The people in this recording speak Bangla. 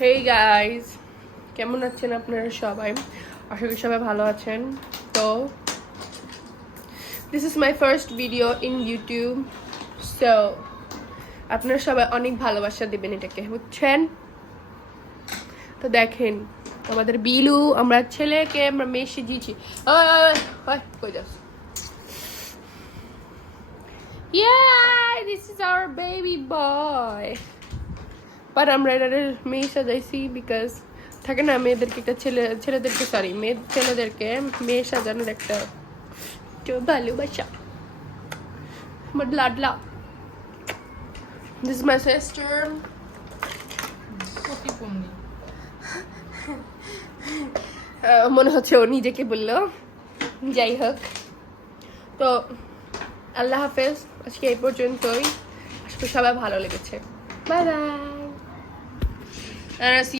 হেই গাইজ, কেমন আছেন আপনারা সবাই? আশা করি সবাই ভালো আছেন। তো this is my first video in YouTube, so আপনারা সবাই অনেক ভালোবাসা দেবেন এটাকে, বুঝছেন? তো দেখেন আমাদের বিলু, আমরা ছেলেকে আমরা মেয়ে সেজিয়েছি। কই যাস? Yeah, this is our baby boy. But আমরা এটা মেয়ে সাজাইছি বিকজ থাকে না মেয়েদেরকে একটা ছেলেদেরকে সরি ছেলেদেরকে মেয়ে সাজানোর একটা ভালোবাসা, but Laadla. This my sister. মনে হচ্ছে ও নিজেকে বললো। যাই হোক, তো আল্লাহ হাফেজ, আজকে এই পর্যন্তই। আজকে সবাই ভালো লেগেছে। Bye bye.